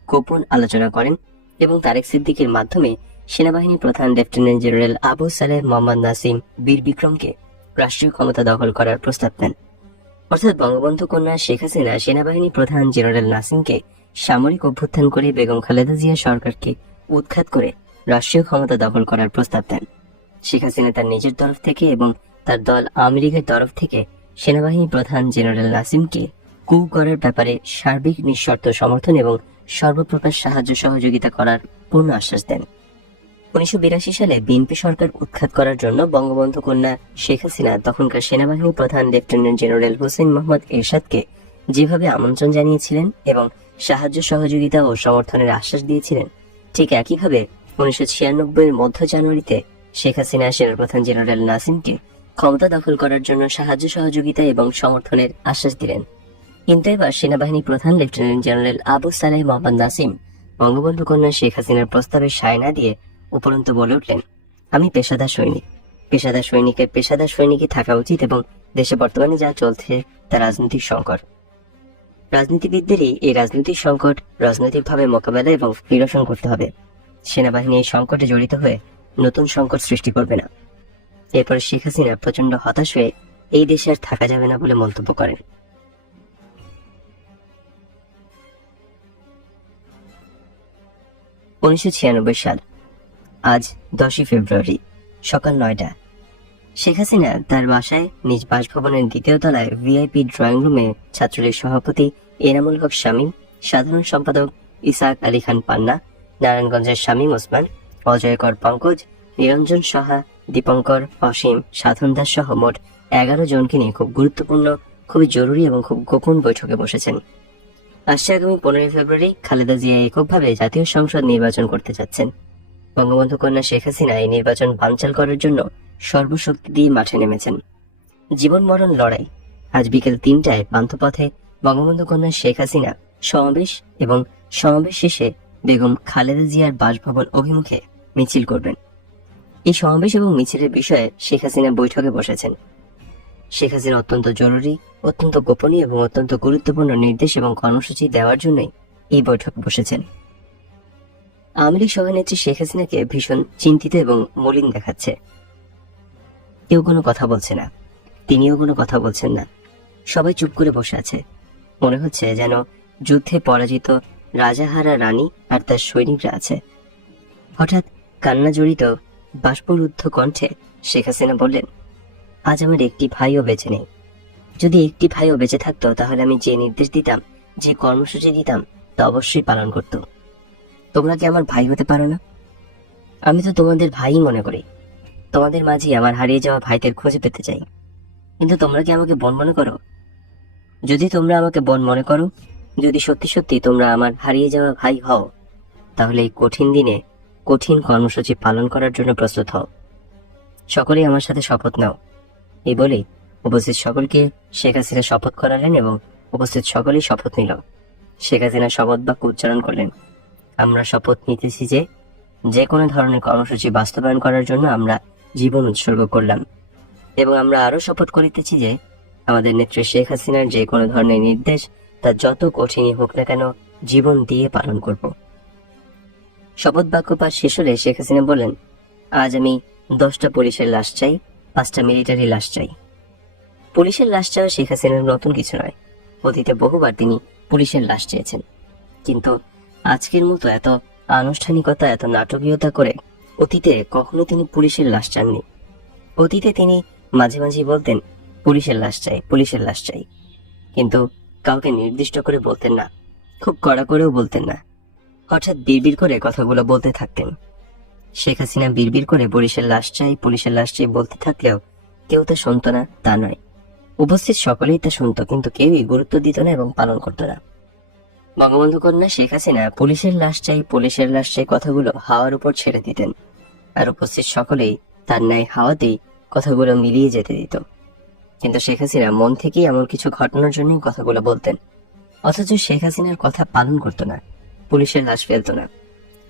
গোপন আলোচনা করেন এবং তারেক সিদ্দিকীর মাধ্যমে সেনাবাহিনী প্রধান লেফটেন্যান্ট জেনারেল আবু সালেহ মোহাম্মদ নাসিম বীর বিক্রমকে রাষ্ট্রীয় ক্ষমতা দখল করার প্রস্তাব দেন। অর্থাৎ বঙ্গবন্ধু কন্যা শেখ হাসিনা সেনাবাহিনী প্রধান জেনারেল নাসিমকে সামরিক অভ্যুত্থান করে বেগম খালেদা জিয়া সরকারকে উৎখাত করে রাষ্ট্রীয় ক্ষমতা দখল করার প্রস্তাব দেন। শেখ হাসিনা তার নিজের তরফ থেকে এবং তার দল আওয়ামী লীগের তরফ থেকে সেনাবাহিনী প্রধান জেনারেল নাসিমকে কু করার ব্যাপারে সার্বিক নিঃশর্ত সমর্থন এবং সর্বপ্রকার সাহায্য সহযোগিতা করার পূর্ণ আশ্বাস দেন। 1982 সালে বিএনপি সরকার উৎখাত করার জন্য বঙ্গবন্ধু কন্যা শেখ হাসিনা তখনকার সেনাবাহিনী প্রধান লেফটেন্যান্ট জেনারেল হোসেন মোহাম্মদ এরশাদকে যেভাবে আমন্ত্রণ জানিয়েছিলেন এবং সাহায্য সহযোগিতা ও সমর্থনের আশ্বাস দিয়েছিলেন, ঠিক একইভাবে 1996 মধ্য জানুয়ারিতে শেখ হাসিনা সেনাপ্রধান জেনারেল নাসিমকে ক্ষমতা দখল করার জন্য সাহায্য সহযোগিতা এবং সমর্থনের আশ্বাস দিলেন। কিন্তু এবার সেনাবাহিনী প্রধান লেফটেন্যান্ট জেনারেল আবু সালেহ মোহাম্মদ নাসিম বঙ্গবন্ধু কন্যা শেখ হাসিনার প্রস্তাবে সায় না দিয়ে উপরন্তু বলে উঠলেন, আমি পেশাদার সৈনিক। পেশাদার সৈনিকের পেশাদার সৈনিকই থাকা উচিত এবং দেশে বর্তমানে যা চলছে তা রাজনৈতিক সংকট। রাজনীতিবিদদেরই এই রাজনৈতিক সংকট রাজনৈতিকভাবে মোকাবেলা এবং নিরসন করতে হবে। সেনাবাহিনী এই সংকটে জড়িত হয়ে নতুন সংকট সৃষ্টি করবে না। এরপর শেখ হাসিনা প্রচন্ড হতাশ হয়ে এই দেশে আর থাকা যাবে না বলে মন্তব্য করেন। 1996 সাল, আজ 10 ফেব্রুয়ারি, সকাল 9টা। শেখ হাসিনা তার বাসায় নিজ বাসভবনের দ্বিতীয় তলায় ভিআইপি ড্রয়িং রুমে ছাত্রলীগ সভাপতি এনামুল হক শামীম, সাধারণ সম্পাদক ইসাক আলী খান পান্না, নারায়ণগঞ্জের শামীম ওসমান, অজয়কর পঙ্কজ, নিরঞ্জন সাহা, দীপঙ্কর, অসীম, সাধন দাস সহ মোট 11 জনকে নিয়ে খুব গুরুত্বপূর্ণ, খুবই জরুরি এবং খুব গোপন বৈঠকে বসেছেন। আসছে আগামী 15 ফেব্রুয়ারি খালেদা জিয়া এককভাবে জাতীয় সংসদ নির্বাচন করতে যাচ্ছেন। বঙ্গবন্ধু কন্যা শেখ হাসিনা এই নির্বাচন বানচাল করার জন্য সর্বশক্তি দিয়ে মাঠে নেমেছেন। জীবন মরণ লড়াই। আজ বিকেল 3টায় পান্থপথে বঙ্গবন্ধু কন্যা শেখ হাসিনা সমাবেশ এবং সমাবেশ শেষে বেগম খালেদা জিয়ার বাসভবন অভিমুখে মিছিল করবেন। এই সমাবেশ এবং মিছিলের বিষয়ে শেখ হাসিনা বৈঠকে বসেছেন। শেখ হাসিনা অত্যন্ত জরুরি, অত্যন্ত গোপনীয় এবং অত্যন্ত গুরুত্বপূর্ণ নির্দেশ এবং কর্মসূচি দেওয়ার জন্যই এই বৈঠক বসেছেন। আওয়ামী লীগ সভানেত্রী শেখ হাসিনাকে ভীষণ চিন্তিত এবং মলিন দেখাচ্ছে। কেউ কোনো কথা বলছে না, তিনিও কোনো কথা বলছেন না। সবাই চুপ করে বসে আছে। মনে হচ্ছে যেন যুদ্ধে পরাজিত রাজাহারা রানী আর তার সৈনিকরা আছে। হঠাৎ কান্না জড়িত বাষ্পরুদ্ধ কণ্ঠে শেখ হাসিনা বললেন, আজ আমার একটি ভাইও বেঁচে নেই। যদি একটি ভাইও বেঁচে থাকতো তাহলে আমি যে নির্দেশ দিতাম, যে কর্মসূচি দিতাম তা অবশ্যই পালন করত। তোমরা কি আমার ভাই হতে পারো না? আমি তো তোমাদের ভাই মনে করি। তোমাদের মাঝে আমার হারিয়ে যাওয়া ভাইদের খুঁজে পেতে চাই। কিন্তু তোমরা কি আমাকে বোন মনে করো? যদি তোমরা আমাকে বোন মনে করো, যদি সত্যি সত্যি তোমরা আমার হারিয়ে যাওয়া ভাই হও, তাহলে এই কঠিন দিনে কঠিন কর্মসূচি পালন করার জন্য প্রস্তুত হও। সকলেই আমার সাথে শপথ নাও। এই বলেই উপস্থিত সকলকে শেখ হাসিনা শপথ করালেন এবং উপস্থিত সকলেই শপথ নিল। শেখ হাসিনা শপথ বাক্য উচ্চারণ করলেন, আমরা শপথ নিতেছি যে যে কোনো ধরনের কর্মসূচি বাস্তবায়ন করার জন্য আমরা জীবন উৎসর্গ করলাম এবং আমরা আরো শপথ করিতেছি যে আমাদের নেত্রী শেখ হাসিনার যে কোনো ধরনের নির্দেশ তা যত কঠিনই হোক না কেন জীবন দিয়ে পালন করব। শপথ বাক্য পাঠ শেষ হলে শেখ হাসিনা বললেন, আজ আমি 10টা পুলিশের লাশ চাই, 5টা মিলিটারি লাশ চাই। পুলিশের লাশ চাওয়া শেখ হাসিনার নতুন কিছু নয়। অতীতে বহুবার তিনি পুলিশের লাশ চেয়েছেন, কিন্তু আজকের মতো এত আনুষ্ঠানিকতা, এত নাটকীয়তা করে অতীতে কখনো তিনি পুলিশের লাশ চাননি। অতীতে তিনি মাঝে মাঝে বলতেন, পুলিশের লাশ চাই, পুলিশের লাশ চাই, কিন্তু কাউকে নির্দিষ্ট করে বলতেন না, খুব কড়া করেও বলতেন না। হঠাৎ বিড়বিড় করে কথাগুলো বলতে থাকতেন। শেখ হাসিনা বিড়বিড় করে পুলিশের লাশ চাই, পুলিশের লাশ চাই বলতে থাকলেও কেউ তা শুনত না তা নয়। উপস্থিত সকলেই তা শুনত, কিন্তু কেউই গুরুত্ব দিত না এবং পালন করত না। বঙ্গবন্ধু কন্যা শেখ হাসিনা পুলিশের লাশ চাই, পুলিশের লাশ চাই কথাগুলো হাওয়ার উপর ছেড়ে দিতেন, আর উপস্থিত সকলেই তার ন্যায় হাওয়াতেই কথাগুলো মিলিয়ে যেতে দিত। কিন্তু শেখ হাসিনা মন থেকেই এমন কিছু ঘটনার জন্যই কথাগুলো বলতেন, অথচ শেখ হাসিনার কথা পালন করত না, পুলিশের লাশ ফেলত না।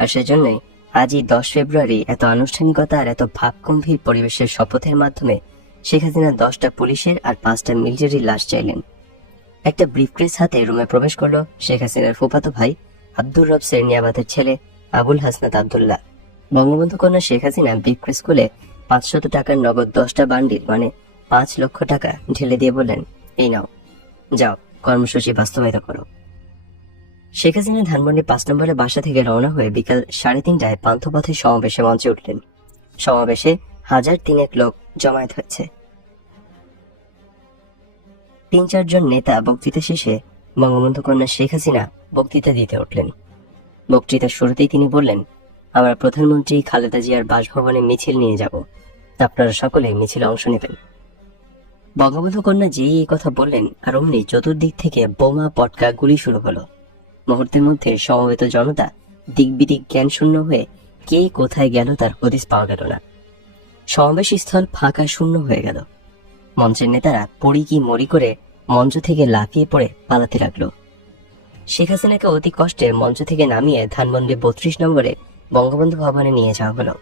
আর সেজন্যই আজই 10 ফেব্রুয়ারি এত আনুষ্ঠানিকতা আর এত ভাবগম্ভীর পরিবেশের শপথের মাধ্যমে শেখ হাসিনা 10টা পুলিশের আর 5টা মিলিটারি লাশ চাইলেন। একটা ব্রিফকেস হাতে রুমে প্রবেশ করলো শেখ হাসিনার ফুফাতো ভাই আব্দুর রব সেরনিয়াবাদের ছেলে আবুল হাসনাত আব্দুল্লাহ। বঙ্গবন্ধু কন্যা শেখ হাসিনা ব্রিফকেস খুলে 500 টাকার নগদ 10টা বান্ডিল মানে 5 লক্ষ টাকা ঢেলে দিয়ে বললেন, এই নাও, যাও কর্মসূচি বাস্তবায়িত করো। শেখ হাসিনা ধানমন্ডি 5 নম্বরে বাসা থেকে রওনা হয়ে বিকাল 3:30টায় পান্থপথে সমাবেশে মঞ্চে উঠলেন। সমাবেশে 1000-3 লোক জমায়েত হয়েছে। 3-4 জন নেতা বক্তৃতা শেষে বঙ্গবন্ধু কন্যা শেখ হাসিনা বক্তৃতা দিতে উঠলেন। বক্তৃতার শুরুতেই তিনি বললেন, আমরা প্রধানমন্ত্রী খালেদা জিয়ার বাসভবনে মিছিল নিয়ে যাব, আপনারা সকলে মিছিলে অংশ নেবেন। বঙ্গবন্ধু কন্যা যেই এই কথা বললেন আর অমনি চতুর্দিক থেকে বোমা, পটকা, গুলি শুরু হলো। মুহূর্তের মধ্যে সমবেত জনতা দিক বিদিক জ্ঞান শূন্য হয়ে কে কোথায় গেল তার হদিস পাওয়া গেল না। সমাবেশ স্থল ফাঁকা শূন্য হয়ে গেল। মঞ্চের নেতারা পড়ি কি মরি করে মঞ্চ থেকে লাফিয়ে পড়ে পালাতে লাগলো। শেখ হাসিনাকে অতি কষ্টে মঞ্চ থেকে নামিয়ে ধানমন্ডি 32 নম্বরে বঙ্গবন্ধু ভবনে নিয়ে যাওয়া হলো।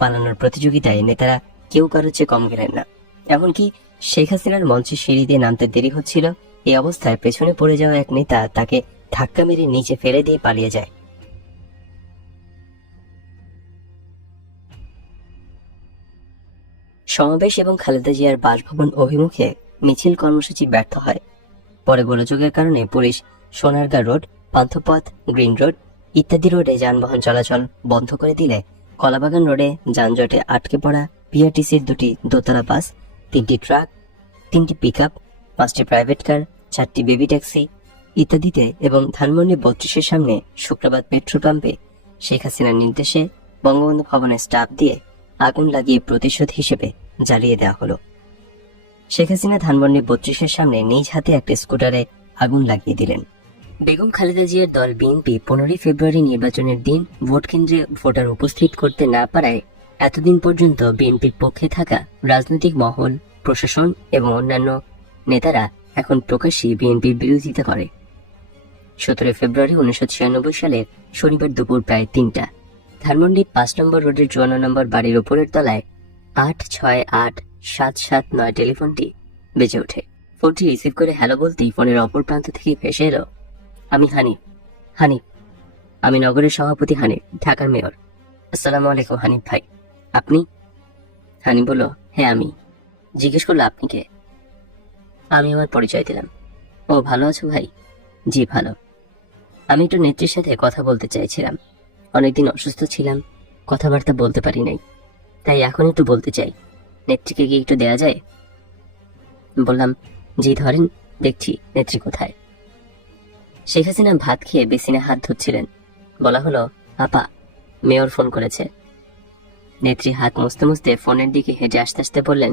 পালানোর প্রতিযোগিতায় নেতারা কেউ কারোর চেয়ে কম গেলেন না। এমনকি শেখ হাসিনার মঞ্চে সিঁড়ি দিয়ে নামতে দেরি হচ্ছিল, এই অবস্থায় পেছনে পড়ে যাওয়া এক নেতা তাকে ধাক্কা মেরে নিচে ফেলে দিয়ে পালিয়ে যায়। সমাবেশ এবং খালেদা জিয়ার বাসভবন অভিমুখে মিছিল কর্মসূচি ব্যর্থ হয়। পরে গোলযোগের কারণে police Sonargaon road, Panthapath, green road ইত্যাদি রোডে যানবাহন চলাচল বন্ধ করে দিলে কলাবাগান রোডে যানজটে আটকে পড়া বিআরটিসির 2টি দোতলা বাস, 3টি ট্রাক, 3টি পিকআপ, 5টি প্রাইভেট কার, 4টি বেবি ট্যাক্সি ইত্যাদিতে এবং ধানমন্ডি 32-এর সামনে শুক্রবার পেট্রোল পাম্পে শেখ হাসিনার নির্দেশে বঙ্গবন্ধু ভবনের স্টাফ দিয়ে আগুন লাগিয়ে প্রতিশোধ হিসেবে জ্বালিয়ে দেওয়া হলো। শেখ হাসিনা ধানমন্ডি 32-এর সামনে নিজ হাতে একটা স্কুটারে আগুন লাগিয়ে দিলেন। বেগম খালেদা জিয়ার দল বিএনপি 15 ফেব্রুয়ারি নির্বাচনের দিন ভোট কেন্দ্রে ভোটার উপস্থিত করতে না পারায় এতদিন পর্যন্ত বিএনপির পক্ষে থাকা রাজনৈতিক মহল, প্রশাসন এবং অন্যান্য নেতারা এখন প্রকাশ্যেই বিএনপির বিরোধিতা করে। 17 ফেব্রুয়ারি 1996 সালের শনিবার দুপুর প্রায় 3টা ধানমন্ডি 5 নম্বর রোডের 54 নম্বর বাড়ির উপরের তলায় 868-779 টেলিফোনটি বেজে ওঠে। ফোনটি রিসিভ করে হ্যালো বলতেই ফোনের অপর প্রান্ত থেকে ভেসে এলো, আমি হানিফ, আমি নগরের সভাপতি হানিফ, ঢাকার মেয়র। আসসালামু আলাইকুম হানিফ ভাই, আপনি? হানিফ বলল, হ্যাঁ আমি। জিজ্ঞেস করলো, আপনি কে? আমি আমার পরিচয় দিলাম। ও, ভালো আছো ভাই? জি ভালো। আমি একটু নেত্রীর সাথে কথা বলতে চাইছিলাম। অনেকদিন অসুস্থ ছিলাম, কথাবার্তা বলতে পারি নাই, তাই এখন একটু বলতে চাই। নেত্রীকে কি একটু দেয়া যায়? বললাম, জি ধরেন, দেখছি নেত্রী কোথায়। শেখ হাসিনা ভাত খেয়ে বেসিনে হাত ধুচ্ছিলেন। বলা হলো, আপা, মেয়র ফোন করেছে। নেত্রী হাত মুছতে মুছতে ফোনের দিকে হেঁটে আসতে আসতে বললেন,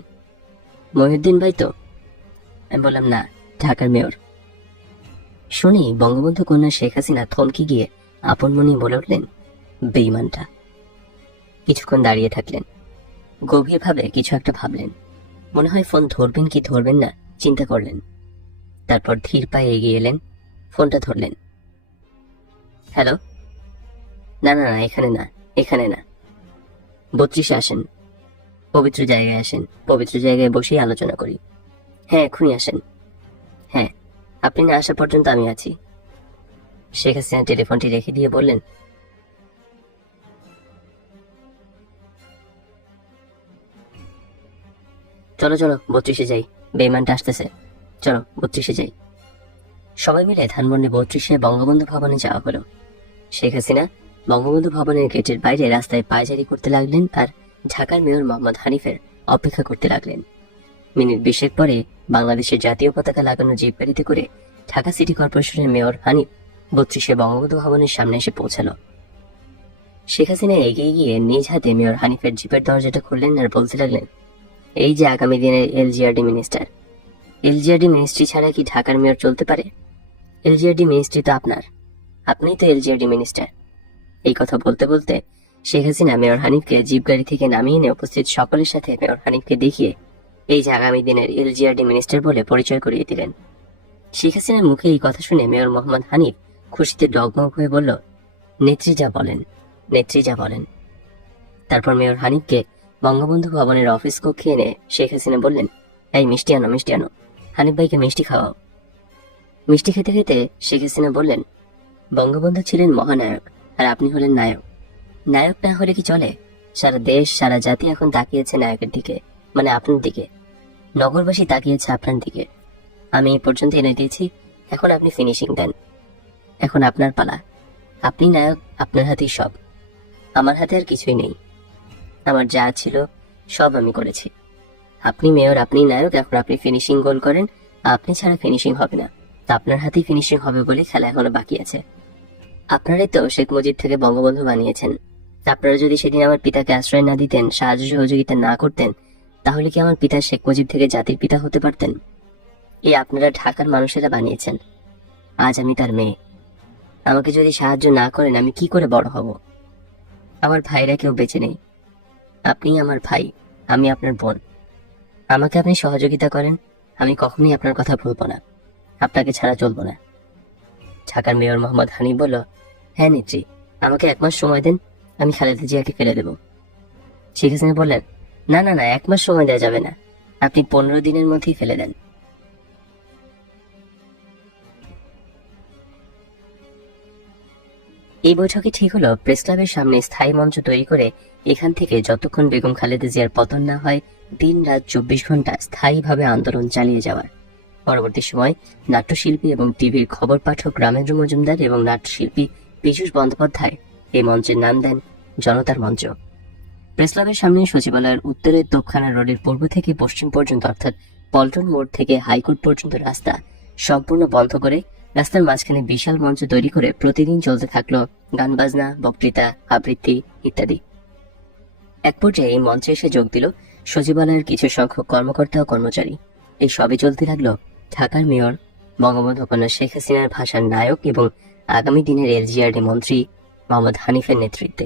মহিউদ্দিন ভাই তো? আমি বললাম, না, ঢাকার মেয়র। শুনি বঙ্গবন্ধু কন্যা শেখ হাসিনা থমকে গিয়ে আপন মনে বলে উঠলেন, বেঈমানটা। কিছুক্ষণ দাঁড়িয়ে থাকলেন, গভীরভাবে কিছু একটা ভাবলেন। মনে হয় ফোন ধরবেন কি ধরবেন না চিন্তা করলেন। তারপর ধীর পায়ে এগিয়ে এলেন, ফোনটা ধরলেন। হ্যালো? না, এখানে না, 32-এ আসেন, পবিত্র জায়গায় আসেন, পবিত্র জায়গায় বসেই আলোচনা করি। হ্যাঁ, এখনই আসেন। হ্যাঁ, আপনি না আসা পর্যন্ত আমি আছি। শেখ হাসিনা টেলিফোনটি রেখে দিয়ে বললেন, চলো 32-এ যাই, বেঈমানটা আসতেছে, চলো 32-এ যাই। সবাই মিলে ধানমন্ডি 32-এ বঙ্গবন্ধু ভবনে যাওয়া হলো। শেখ হাসিনা বঙ্গবন্ধু ভবনের গেটের বাইরে রাস্তায় পায়চারি করতে লাগলেন আর ঢাকার মেয়র মোহাম্মদ হানিফের অপেক্ষা করতে লাগলেন। মিনিট 20 পরে বাংলাদেশের জাতীয় পতাকা লাগানো জিপ গাড়িতে করে ঢাকা সিটি কর্পোরেশনের মেয়র হানিফ 32-এ বঙ্গবন্ধু ভবনের সামনে এসে পৌঁছালো। শেখ হাসিনা এগিয়ে গিয়ে নিজ হাতে মেয়র হানিফের জিপের দরজাটা খুললেন আর বলতে লাগলেন, এই যে আগামী দিনের এলজিআরডি মিনিস্টার। এলজিআরডি মিনিস্ট্রি ছাড়া কি ঢাকার মেয়র চলতে পারে? এলজিআরডি মিনিস্ট্রি তো আপনার, আপনিই তো এলজিআরডি মিনিস্টার। এই কথা বলতে বলতে শেখ হাসিনা মেয়র হানিফকে জিপ গাড়ি থেকে নামিয়ে এনে উপস্থিত সকলের সাথে মেয়র হানিফকে দেখিয়ে এই যে আগামী দিনের এলজিআরডি মিনিস্টার বলে পরিচয় করিয়ে দিলেন। শেখ হাসিনার মুখে এই কথা শুনে মেয়র মোহাম্মদ হানিফ খুশিতে ডগমগ হয়ে বলল, নেত্রী যা বলেন। তারপর মেয়র হানিফকে বঙ্গবন্ধু ভবনের অফিস কক্ষে এনে শেখ হাসিনা বললেন, এই মিষ্টি আনো। হানিফ ভাইকে মিষ্টি খাওয়াও। মিষ্টি খেতে খেতে শেখ হাসিনা বললেন, বঙ্গবন্ধু ছিলেন মহানায়ক আর আপনি হলেন নায়ক। নায়ক না হলে কি চলে? সারা দেশ, সারা জাতি এখন তাকিয়েছে নায়কের দিকে, মানে আপনার দিকে। নগরবাসী তাকিয়েছে আপনার দিকে। আমি এই পর্যন্ত এনে দিয়েছি, এখন আপনি ফিনিশিং দেন। এখন আপনার পালা। আপনি নায়ক, আপনার হাতেই সব। আমার হাতে আর কিছুই নেই। আমার যা ছিল সব আমি করেছি। আপনি মেয়র, আপনি নায়ক, এখন আপনি ফিনিশিং গোল করেন। আপনি ছাড়া ফিনিশিং হবে না, আপনার হাতেই ফিনিশিং হবে বলে খেলা এখনো বাকি আছে। আপনারাই তো শেখ মুজিব থেকে বঙ্গবন্ধু বানিয়েছেন। আপনারা যদি সেদিন আমার পিতাকে আশ্রয় না দিতেন, সাহায্য সহযোগিতা না করতেন, তাহলে কি আমার পিতা শেখ মুজিব থেকে জাতির পিতা হতে পারতেন? এই আপনারা ঢাকার মানুষেরা বানিয়েছেন। আজ আমি তার মেয়ে। আমাকে যদি সাহায্য না করেন আমি কি করে বড় হব? আমার ভাইরা কেউ বেঁচে নেই। আপনি আমার ভাই, আমি আপনার বোন। আমাকে আপনি সহযোগিতা করেন, আমি কখনোই আপনার কথা ভুলব না। আপনাকে ছাড়া চলবো না। ঢাকার মেয়র মোহাম্মদ হানিফ বলল, হ্যাঁ নেত্রী, আমাকে 1 মাস সময় দিন, আমি খালেদা জিয়াকে ফেলে দেব। শেখ হাসিনা বললেন, না না না, 1 মাস সময় দেওয়া যাবে না, আপনি 15 দিনের মধ্যেই ফেলে দেন। এই বৈঠকে ঠিক হলো প্রেস ক্লাবের সামনে স্থায়ী মঞ্চ তৈরি করে এখান থেকে যতক্ষণ বেগম খালেদা জিয়ার পতন না হয় দিন রাত 24 ঘন্টা স্থায়ীভাবে আন্দোলন চালিয়ে যাওয়ার। পরবর্তী সময় নাট্যশিল্পী এবং টিভির খবর পাঠক রামেন্দ্র মজুমদার এবং নাট্যশিল্পী পীযূষ বন্দ্যোপাধ্যায় এই মঞ্চের নাম দেন জনতার মঞ্চ। প্রেস ক্লাবের সামনে সচিবালয়ের উত্তরের তোপখানা রোডের পূর্ব থেকে পশ্চিম পর্যন্ত অর্থাৎ পল্টন মোড় থেকে হাইকোর্ট পর্যন্ত রাস্তা সম্পূর্ণ বন্ধ করে রাস্তার মাঝখানে বিশাল মঞ্চ তৈরি করে প্রতিদিন চলতে থাকলো গান বাজনা, বক্তৃতা, আবৃত্তি ইত্যাদি। এক পর্যায়ে এই মঞ্চে এসে যোগ দিল সচিবালয়ের কিছু সংখ্যক কর্মকর্তা ও কর্মচারী। এই সবই চলতে লাগলো ঢাকার মেয়র বঙ্গবন্ধু কন্যা শেখ হাসিনার ভাষার নায়ক এবং আগামী দিনের এলজিআরডি মন্ত্রী মোহাম্মদ হানিফের নেতৃত্বে।